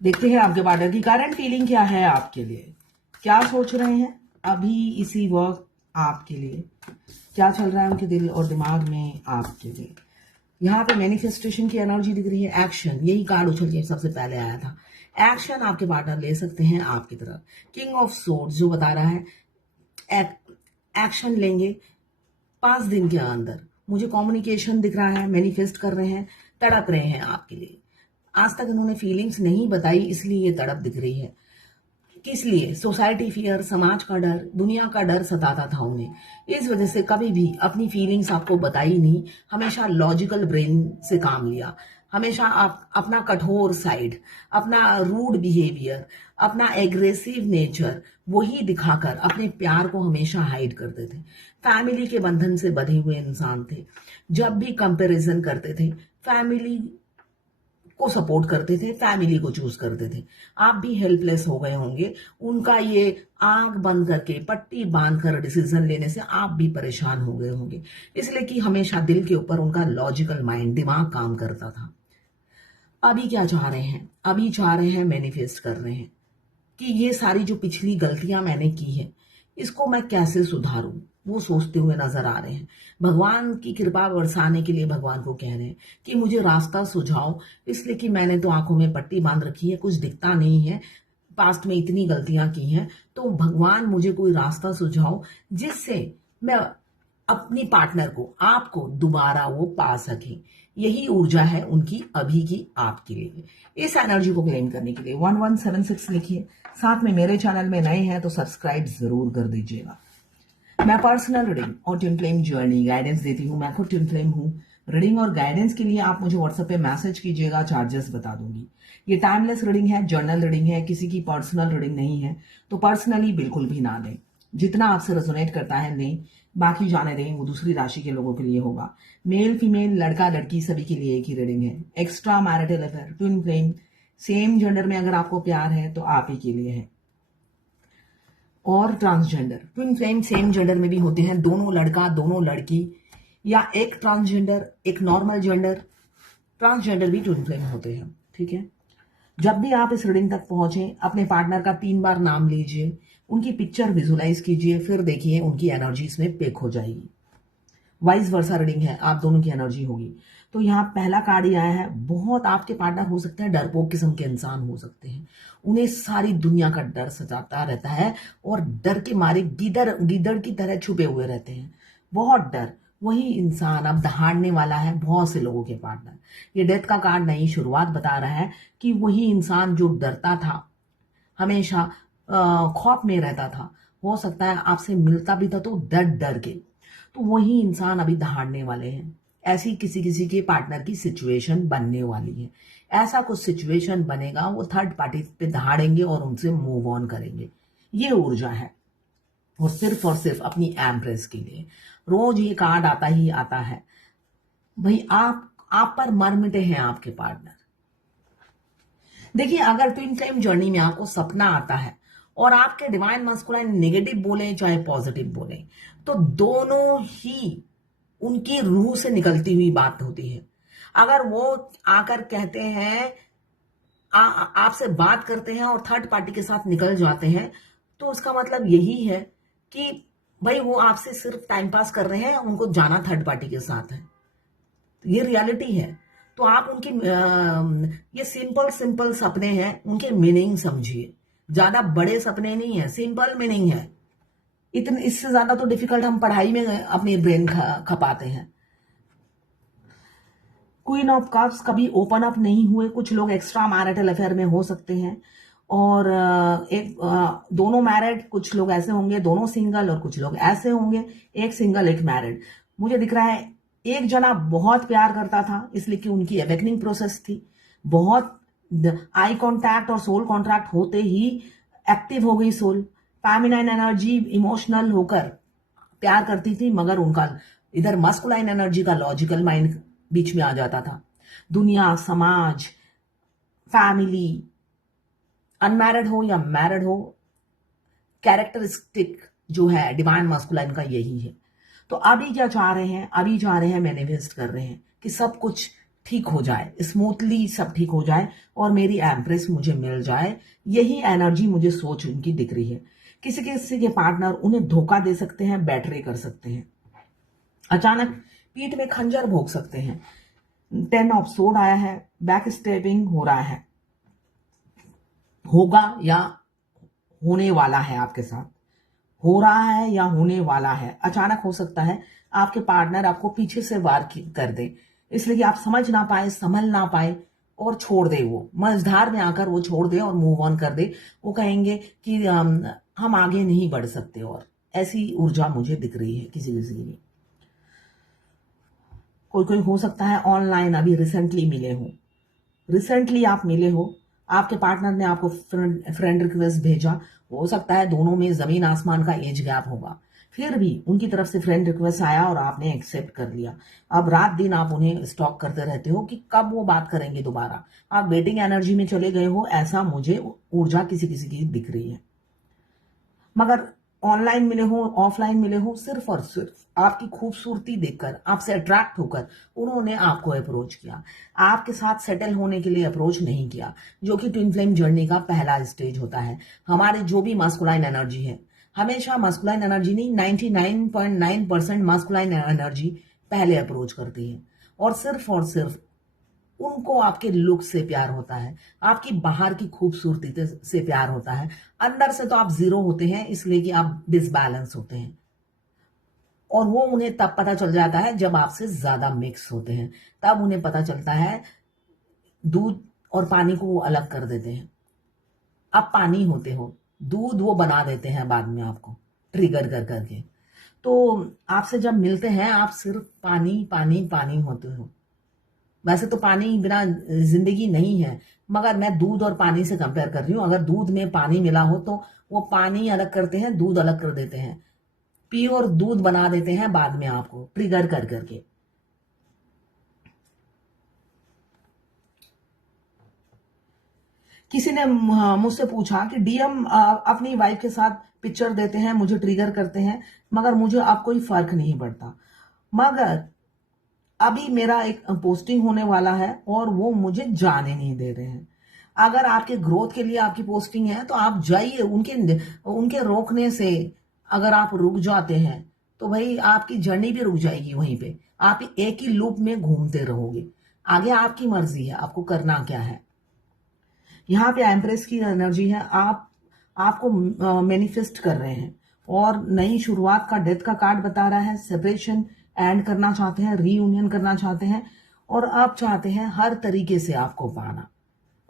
देखते हैं आपके पार्टनर की करंट फीलिंग क्या है आपके लिए, क्या सोच रहे हैं अभी इसी वक्त आपके लिए, क्या चल रहा है उनके दिल और दिमाग में आपके लिए। यहाँ पे मैनिफेस्टेशन की एनर्जी दिख रही है, एक्शन, यही कार्ड उछल के सबसे पहले आया था। एक्शन आपके पार्टनर ले सकते हैं आपकी तरफ। किंग ऑफ सोर्ड्स जो बता रहा है एक्शन लेंगे 5 दिन के अंदर। मुझे कम्युनिकेशन दिख रहा है, मैनिफेस्ट कर रहे हैं, तड़प रहे हैं आपके लिए। आज तक इन्होंने फीलिंग्स नहीं बताई, इसलिए ये तड़प दिख रही है। किस लिए? सोसाइटी फियर, समाज का डर, दुनिया का डर सताता था उन्हें। इस वजह से कभी भी अपनी फीलिंग्स आपको बताई नहीं, हमेशा लॉजिकल ब्रेन से काम लिया। हमेशा आप अपना कठोर साइड, अपना रूड बिहेवियर, अपना एग्रेसिव नेचर वही दिखाकर अपने प्यार को हमेशा हाइड करते थे। फैमिली के बंधन से बंधे हुए इंसान थे। जब भी कंपैरिजन करते थे, फैमिली को सपोर्ट करते थे, फैमिली को चूज करते थे। आप भी हेल्पलेस हो गए होंगे उनका ये आंख बंद करके पट्टी बांध कर डिसीजन लेने से। आप भी परेशान हो गए होंगे, इसलिए कि हमेशा दिल के ऊपर उनका लॉजिकल माइंड, दिमाग काम करता था। अभी क्या चाह रहे हैं? अभी चाह रहे हैं, मैनिफेस्ट कर रहे हैं कि ये सारी जो पिछली गलतियां मैंने की है, इसको मैं कैसे सुधारूं, वो सोचते हुए नजर आ रहे हैं। भगवान की कृपा बरसाने के लिए भगवान को कह रहे हैं कि मुझे रास्ता सुझाओ, इसलिए कि मैंने तो आंखों में पट्टी बांध रखी है, कुछ दिखता नहीं है, पास्ट में इतनी गलतियां की हैं। तो भगवान मुझे कोई रास्ता सुझाओ जिससे मैं अपनी पार्टनर को, आपको दोबारा वो पा सके। यही ऊर्जा है उनकी अभी की आपके लिए। इस एनर्जी को क्लेम करने के लिए 1176 लिखिए। साथ में मेरे चैनल में नए हैं तो सब्सक्राइब जरूर कर दीजिएगा। मैं पर्सनल रीडिंग और ट्विन फ्लेम जर्नी गाइडेंस देती हूँ। मैं खुद ट्विन फ्लेम हूँ। रीडिंग और गाइडेंस के लिए आप मुझे व्हाट्सएप पे मैसेज कीजिएगा, चार्जेस बता दूंगी। ये टाइमलेस रीडिंग है, जर्नल रीडिंग है, किसी की पर्सनल रीडिंग नहीं है, तो पर्सनली बिल्कुल भी ना लें। जितना आपसे रेजोनेट करता है लें, बाकी जाने दें, वो दूसरी राशि के लोगों के लिए होगा। मेल फीमेल, लड़का लड़की, सभी के लिए एक ही रीडिंग है। Extra marital affair, twin flame, same gender में अगर आपको प्यार है तो आप ही के लिए है। और transgender, twin flame same gender में भी होते हैं, दोनों लड़का दोनों लड़की, या एक ट्रांसजेंडर एक नॉर्मल जेंडर, ट्रांसजेंडर भी ट्विन फ्लेम होते हैं। ठीक है। जब भी आप इस रीडिंग तक पहुंचे, अपने पार्टनर का 3 बार नाम लीजिए, उनकी पिक्चर विजुलाइज कीजिए, फिर देखिए उनकी एनर्जी इसमें पिक हो जाएगी। वाइस वर्सा रीडिंग है, आप दोनों की एनर्जी होगी। तो यहाँ पहला कार्ड ही आया है। बहुत आपके पार्टनर हो सकते हैं डरपोक किस्म के इंसान हो सकते हैं, उन्हें सारी दुनिया का डर सताता रहता है और डर के मारे गीदड़ की तरह छुपे हुए रहते हैं, बहुत डर। वही इंसान अब दहाड़ने वाला है बहुत से लोगों के पार्टनर। ये डेथ का कार्ड नहीं, शुरुआत बता रहा है कि वही इंसान जो डरता था, हमेशा खौफ में रहता था, हो सकता है आपसे मिलता भी था तो डर डर के, तो वही इंसान अभी दहाड़ने वाले हैं। ऐसी किसी किसी के पार्टनर की सिचुएशन बनने वाली है। ऐसा कुछ सिचुएशन बनेगा, वो थर्ड पार्टी पे दहाड़ेंगे और उनसे मूव ऑन करेंगे। ये ऊर्जा है। और सिर्फ अपनी एम्प्रेस के लिए रोज ये कार्ड आता ही आता है। भाई आप पर मर मिटे हैं आपके पार्टनर। देखिए, अगर ट्विन फ्लेम जर्नी में आपको सपना आता है और आपके डिवाइन मस्कुलाइन नेगेटिव बोले चाहे पॉजिटिव बोले, तो दोनों ही उनकी रूह से निकलती हुई बात होती है। अगर वो आकर कहते हैं, आपसे बात करते हैं और थर्ड पार्टी के साथ निकल जाते हैं, तो उसका मतलब यही है कि भाई वो आपसे सिर्फ टाइम पास कर रहे हैं, उनको जाना थर्ड पार्टी के साथ है। ये रियलिटी है। तो आप उनकी ये सिंपल सिंपल सपने हैं, उनके मीनिंग समझिए। ज्यादा बड़े सपने नहीं है, सिंपल मीनिंग है। इतने इससे ज्यादा तो डिफिकल्ट हम पढ़ाई में अपनी ब्रेन खपाते हैं। क्वीन ऑफ कप्स कभी ओपन अप नहीं हुए, कुछ लोग एक्स्ट्रा मैरिटल अफेयर में हो सकते हैं, और दोनों मैरिड, कुछ लोग ऐसे होंगे दोनों सिंगल, और कुछ लोग ऐसे होंगे एक सिंगल एक मैरिड। मुझे दिख रहा है एक जना बहुत प्यार करता था, इसलिए कि उनकी अवेकनिंग प्रोसेस थी, बहुत आई कांटेक्ट और सोल कॉन्ट्रैक्ट होते ही एक्टिव हो गई सोल। फेमिनाइन एनर्जी इमोशनल होकर प्यार करती थी, मगर उनका इधर मस्कुलाइन एनर्जी का लॉजिकल माइंड बीच में आ जाता था। दुनिया, समाज, फैमिली, अनमैरिड हो या मैरिड हो, कैरेक्टरिस्टिक जो है डिवाइन मस्कुलाइन का यही है। तो अभी क्या चाह रहे हैं? अभी चाह रहे हैं, मैनिफेस्ट कर रहे हैं कि सब कुछ ठीक हो जाए, स्मूथली सब ठीक हो जाए और मेरी एम्प्रेस मुझे मिल जाए, यही एनर्जी मुझे सोच उनकी दिख रही है। किसी किसी के पार्टनर उन्हें धोखा दे सकते हैं, बैटरे कर सकते हैं, अचानक पीठ में खंजर भोंक सकते हैं। 10 ऑफ सोर्ड आया है, बैक स्टेपिंग हो रहा है, होगा या होने वाला है, आपके साथ हो रहा है या होने वाला है। अचानक हो सकता है आपके पार्टनर आपको पीछे से वार कर दे, इसलिए कि आप समझ ना पाए, संभल ना पाए और छोड़ दे, वो मझधार में आकर वो छोड़ दे और मूव ऑन कर दे। वो कहेंगे कि हम आगे नहीं बढ़ सकते, और ऐसी ऊर्जा मुझे दिख रही है किसी किसी की। कोई कोई हो सकता है ऑनलाइन अभी रिसेंटली मिले हो, रिसेंटली आप मिले हो, आपके पार्टनर ने आपको फ्रेंड रिक्वेस्ट भेजा, हो सकता है दोनों में जमीन आसमान का एज गैप होगा, फिर भी उनकी तरफ से फ्रेंड रिक्वेस्ट आया और आपने एक्सेप्ट कर लिया। अब रात दिन आप उन्हें स्टॉक करते रहते हो कि कब वो बात करेंगे दोबारा, आप वेटिंग एनर्जी में चले गए हो, ऐसा मुझे ऊर्जा किसी किसी की दिख रही है। मगर ऑनलाइन मिले हो, ऑफलाइन मिले हो, सिर्फ और सिर्फ आपकी खूबसूरती देखकर, आपसे अट्रैक्ट होकर उन्होंने आपको अप्रोच किया, आपके साथ सेटल होने के लिए अप्रोच नहीं किया, जो कि ट्विन फ्लेम जर्नी का पहला स्टेज होता है। हमारे जो भी मास्कुलाइन एनर्जी है, हमेशा मास्कुलाइन एनर्जी नहीं, 99.9% मास्कुलाइन एनर्जी पहले अप्रोच करती है, और सिर्फ उनको आपके लुक से प्यार होता है, आपकी बाहर की खूबसूरती से प्यार होता है। अंदर से तो आप जीरो होते हैं, इसलिए कि आप डिसबैलेंस होते हैं, और वो उन्हें तब पता चल जाता है जब आपसे ज्यादा मिक्स होते हैं, तब उन्हें पता चलता है। दूध और पानी को वो अलग कर देते हैं, आप पानी होते हो, दूध वो बना देते हैं बाद में आपको ट्रिगर कर करके। तो आपसे जब मिलते हैं आप सिर्फ पानी पानी पानी होते हो। वैसे तो पानी बिना जिंदगी नहीं है, मगर मैं दूध और पानी से कंपेयर कर रही हूँ। अगर दूध में पानी मिला हो तो वो पानी अलग करते हैं, दूध अलग कर देते हैं, प्योर दूध बना देते हैं बाद में आपको ट्रिगर कर करके। किसी ने मुझसे पूछा कि डीएम अपनी वाइफ के साथ पिक्चर देते हैं, मुझे ट्रिगर करते हैं, मगर मुझे अब कोई फर्क नहीं पड़ता। मगर अभी मेरा एक पोस्टिंग होने वाला है और वो मुझे जाने नहीं दे रहे हैं। अगर आपके ग्रोथ के लिए आपकी पोस्टिंग है तो आप जाइए, उनके रोकने से अगर आप रुक जाते हैं तो भाई आपकी जर्नी भी रुक जाएगी वहीं पे, आप एक ही लूप में घूमते रहोगे। आगे आपकी मर्जी है, आपको करना क्या है। यहाँ पे एम्प्रेस की एनर्जी है, आपको मैनिफेस्ट कर रहे हैं, और नई शुरुआत का डेथ का कार्ड बता रहा है। सेपरेशन एंड करना चाहते हैं, रीयूनियन करना चाहते हैं, और आप चाहते हैं हर तरीके से आपको पाना,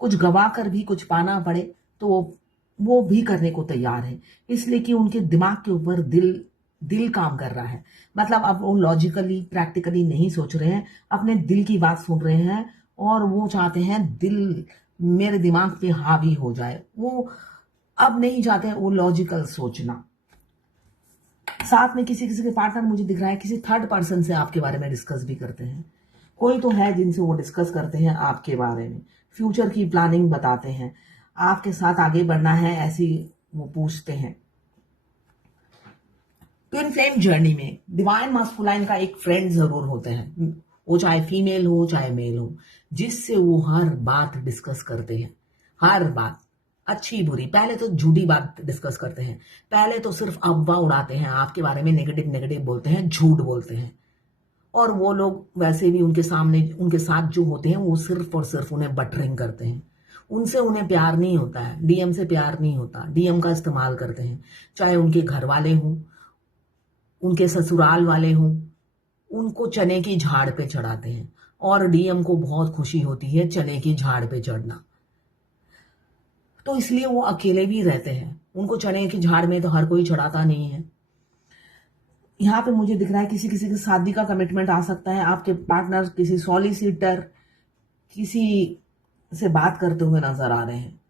कुछ गवा कर भी कुछ पाना पड़े तो वो भी करने को तैयार है, इसलिए कि उनके दिमाग के ऊपर दिल काम कर रहा है। मतलब अब वो लॉजिकली प्रैक्टिकली नहीं सोच रहे हैं, अपने दिल की बात सुन रहे हैं, और वो चाहते हैं दिल मेरे दिमाग पे हावी हो जाए। वो अब नहीं चाहते वो लॉजिकल सोचना। साथ में किसी किसी के पार्टनर मुझे दिख रहा है किसी थर्ड पर्सन से आपके बारे में डिस्कस भी करते हैं। कोई तो है जिनसे वो डिस्कस करते हैं आपके बारे में, फ्यूचर की प्लानिंग बताते हैं, आपके साथ आगे बढ़ना है ऐसी वो पूछते हैं। ट्विन फ्लेम जर्नी में डिवाइन मास्कुलाइन का एक फ्रेंड जरूर होते हैं, वो चाहे फीमेल हो चाहे मेल हो, जिससे वो हर बात डिस्कस करते हैं, हर बात, अच्छी बुरी। पहले तो झूठी बात डिस्कस करते हैं, पहले तो सिर्फ अफवाह उड़ाते हैं, आपके बारे में नेगेटिव नेगेटिव बोलते हैं, झूठ बोलते हैं। और वो लोग वैसे भी उनके सामने उनके साथ जो होते हैं वो सिर्फ और सिर्फ उन्हें बटरिंग करते हैं, उनसे उन्हें प्यार नहीं होता है, डीएम से प्यार नहीं होता, डीएम का इस्तेमाल करते हैं। चाहे उनके घर वाले हों, उनके ससुराल वाले हों, उनको चने की झाड़ पे चढ़ाते हैं, और डीएम को बहुत खुशी होती है चने की झाड़ पे चढ़ना, तो इसलिए वो अकेले भी रहते हैं। उनको चने की झाड़ में तो हर कोई चढ़ाता नहीं है। यहाँ पे मुझे दिख रहा है किसी किसी की शादी का कमिटमेंट आ सकता है, आपके पार्टनर किसी सॉलिसिटर किसी से बात करते हुए नजर आ रहे हैं।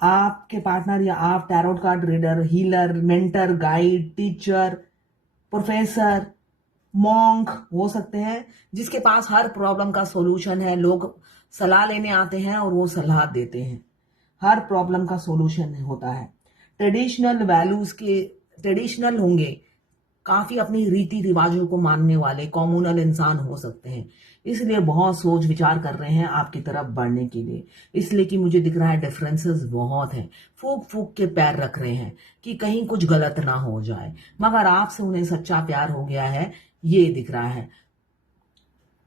आपके पार्टनर या आप tarot card reader, healer, mentor, guide, teacher, professor, monk हो सकते हैं, जिसके पास हर प्रॉब्लम का सॉल्यूशन है। लोग सलाह लेने आते हैं और वो सलाह देते हैं, हर प्रॉब्लम का सॉल्यूशन होता है। ट्रेडिशनल वैल्यूज के ट्रेडिशनल होंगे, काफी अपनी रीति रिवाजों को मानने वाले कॉम्युनल इंसान हो सकते हैं, इसलिए बहुत सोच विचार कर रहे हैं आपकी तरफ बढ़ने के लिए। इसलिए कि मुझे दिख रहा है डिफरेंसेस बहुत हैं, फूक फूक के पैर रख रहे हैं कि कहीं कुछ गलत ना हो जाए, मगर आपसे उन्हें सच्चा प्यार हो गया है, ये दिख रहा है।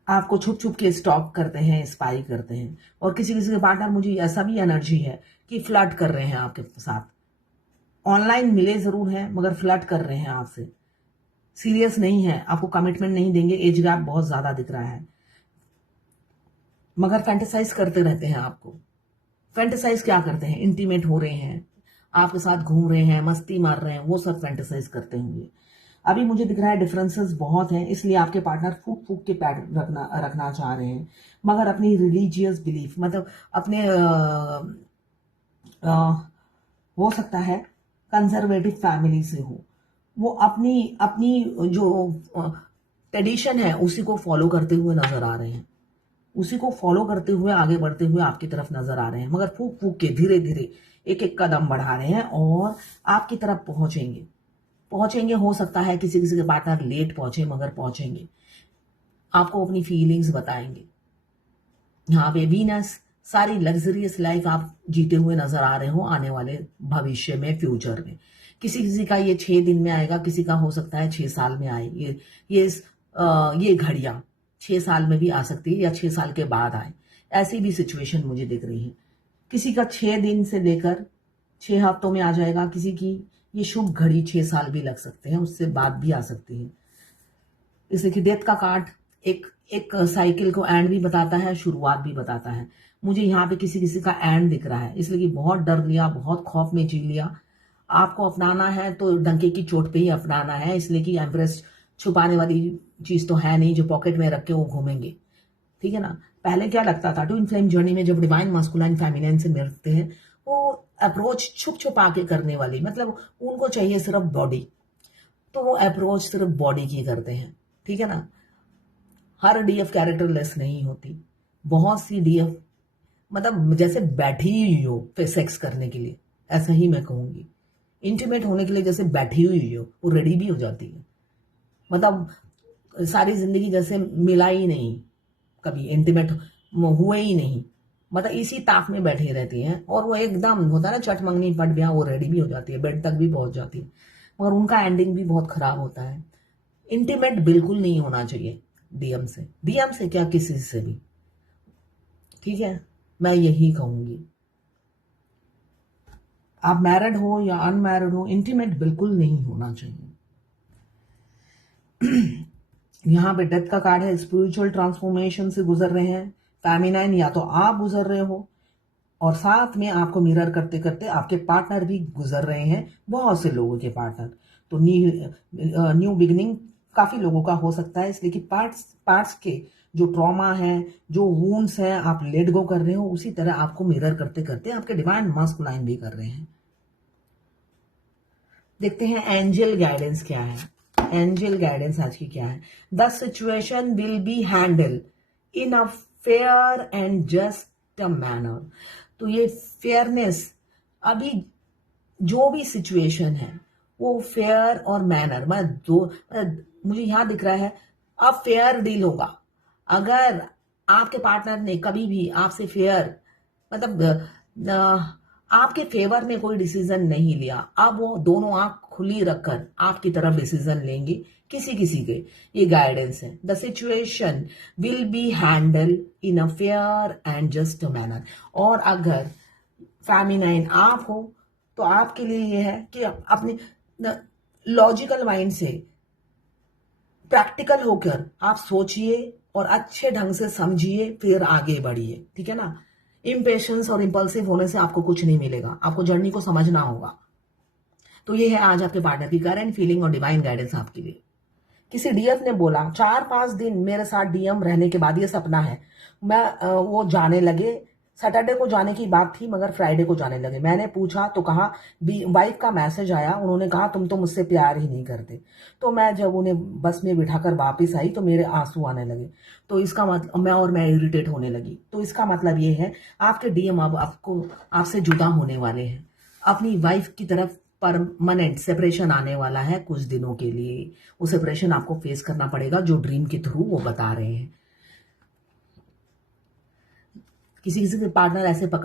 आपको छुप छुप के स्टॉक करते हैं, स्पाई करते हैं, और किसी किसी के पार्टनर मुझे ऐसा भी एनर्जी है कि फ्लर्ट कर रहे हैं आपके साथ। ऑनलाइन मिले जरूर हैं मगर फ्लर्ट कर रहे हैं आपसे, सीरियस नहीं है, आपको कमिटमेंट नहीं देंगे, एज गैप बहुत ज्यादा दिख रहा है, मगर फैंटेसाइज करते रहते हैं आपको। फैंटेसाइज क्या करते हैं? इंटीमेट हो रहे हैं, आपके साथ घूम रहे हैं, मस्ती मार रहे हैं, वो सब फैंटेसाइज करते होंगे। अभी मुझे दिख रहा है डिफरेंसेस बहुत हैं, इसलिए आपके पार्टनर फूक फूक के पैर रखना चाह रहे हैं, मगर अपनी रिलीजियस बिलीफ, मतलब अपने हो सकता है कंजर्वेटिव फैमिली से हो, वो अपनी अपनी जो ट्रेडिशन है उसी को फॉलो करते हुए नजर आ रहे हैं, उसी को फॉलो करते हुए आगे बढ़ते हुए आपकी तरफ नजर आ रहे हैं, मगर फूक फूक के धीरे धीरे एक एक कदम बढ़ा रहे हैं और आपकी तरफ पहुंचेंगे। हो सकता है किसी किसी के पार्टनर लेट पहुंचे, मगर पहुंचेंगे, आपको अपनी फीलिंग्स बताएंगे। यहाँ पे वीनस सारी लग्जरियस लाइफ आप जीते हुए नजर आ रहे हो आने वाले भविष्य में, फ्यूचर में। किसी किसी का ये 6 दिन में आएगा, किसी का हो सकता है 6 साल में आए। ये घड़ियां 6 साल में भी आ सकती है या 6 साल के बाद आए, ऐसी भी सिचुएशन मुझे दिख रही है। किसी का 6 दिन से लेकर 6 हफ्तों में आ जाएगा, किसी की ये शुभ घड़ी 6 साल भी लग सकते हैं, उससे बाद भी आ सकती है। इसलिए कि डेथ का कार्ड एक साइकिल को एंड भी बताता है, शुरुआत भी बताता है। मुझे यहाँ पे किसी किसी का एंड दिख रहा है, इसलिए कि बहुत डर लिया, बहुत खौफ में जी लिया। आपको अपनाना है तो डंके की चोट पे ही अपनाना है, इसलिए कि एम्प्रेस छुपाने वाली चीज तो है नहीं जो पॉकेट में रख के वो घूमेंगे, ठीक है ना। पहले क्या लगता था, ट्विन फ्लेम जर्नी में जब डिवाइन मास्कुलाइन फेमिनिन से मिलते हैं, वो अप्रोच छुप छुपा के करने वाली, मतलब उनको चाहिए सिर्फ बॉडी, तो वो अप्रोच सिर्फ बॉडी की करते हैं, ठीक है ना। हर डीएफ कैरेक्टरलेस नहीं होती, बहुत सी डीएफ मतलब जैसे बैठी हुई हो फिर सेक्स करने के लिए, ऐसा ही मैं कहूंगी। इंटीमेट होने के लिए जैसे बैठी हुई हो, वो रेडी भी हो जाती है, मतलब सारी जिंदगी जैसे मिला ही नहीं, कभी इंटीमेट हुए ही नहीं, मतलब इसी ताक में बैठी रहती हैं, और वो एकदम होता है ना चट मंगनी पट ब्याह, वो रेडी भी हो जाती है, बेड तक भी पहुंच जाती है, मगर उनका एंडिंग भी बहुत खराब होता है। इंटीमेट बिल्कुल नहीं होना चाहिए डीएम से क्या किसी से भी, ठीक है, मैं यही कहूंगी। आप मैरिड हो या अनमैरिड हो, इंटीमेट बिल्कुल नहीं होना चाहिए। यहाँ पे डेथ का कार्ड है, स्पिरिचुअल ट्रांसफॉर्मेशन से गुजर रहे हैं फेमिनाइन, या तो आप गुजर रहे हो और साथ में आपको मिरर करते करते आपके पार्टनर भी गुजर रहे हैं, बहुत से लोगों के पार्टनर। तो न्यू बिगिनिंग काफी लोगों का हो सकता है, इसलिए कि पार्ट्स के जो ट्रॉमा है, जो वूंड्स हैं, आप लेट गो कर रहे हो, उसी तरह आपको मिरर करते करते आपके डिवाइन मास्कुलाइन भी कर रहे हैं। देखते हैं एंजल गाइडेंस क्या है। एंजल गाइडेंस आज की क्या है? The situation will be handle in a fair and just a manner. तो ये फेयरनेस, अभी जो भी सिचुएशन है वो फेयर और मैनर, मुझे यहां दिख रहा है अब फेयर डील होगा। अगर आपके पार्टनर ने कभी भी आपसे फेयर, मतलब आपके फेवर में कोई डिसीजन नहीं लिया, अब वो दोनों आंख खुली रखकर आपकी तरफ डिसीजन लेंगे, किसी किसी के। ये गाइडेंस है। The situation will be handle in a fair and just manner. और अगर फेमिनाइन आप हो तो आपके लिए ये है कि अपने लॉजिकल माइंड से प्रैक्टिकल होकर आप सोचिए और अच्छे ढंग से समझिए, फिर आगे बढ़िए, ठीक है ना। इम्पेशंस और इंपल्सिव होने से आपको कुछ नहीं मिलेगा, आपको जर्नी को समझना होगा। तो ये है आज आपके पार्टनर की करंट फीलिंग और डिवाइन गाइडेंस आपके लिए। किसी डीएफ ने बोला 4-5 दिन मेरे साथ डीएम रहने के बाद ये सपना है, वो जाने लगे। सैटरडे को जाने की बात थी मगर फ्राइडे को जाने लगे। मैंने पूछा तो कहा, वाइफ का मैसेज आया, उन्होंने कहा तुम तो मुझसे प्यार ही नहीं करते। तो मैं जब उन्हें बस में बिठाकर वापस आई तो मेरे आंसू आने लगे। तो इसका मतलब मैं इरिटेट होने लगी। तो इसका मतलब ये है आपके डीएम अब आपको आपसे जुदा होने वाले हैं, अपनी वाइफ की तरफ परमानेंट सेपरेशन आने वाला है कुछ दिनों के लिए। वो सेपरेशन आपको फेस करना पड़ेगा, जो ड्रीम के थ्रू वो बता रहे हैं। किसी किसी के पार्टनर ऐसे पकड़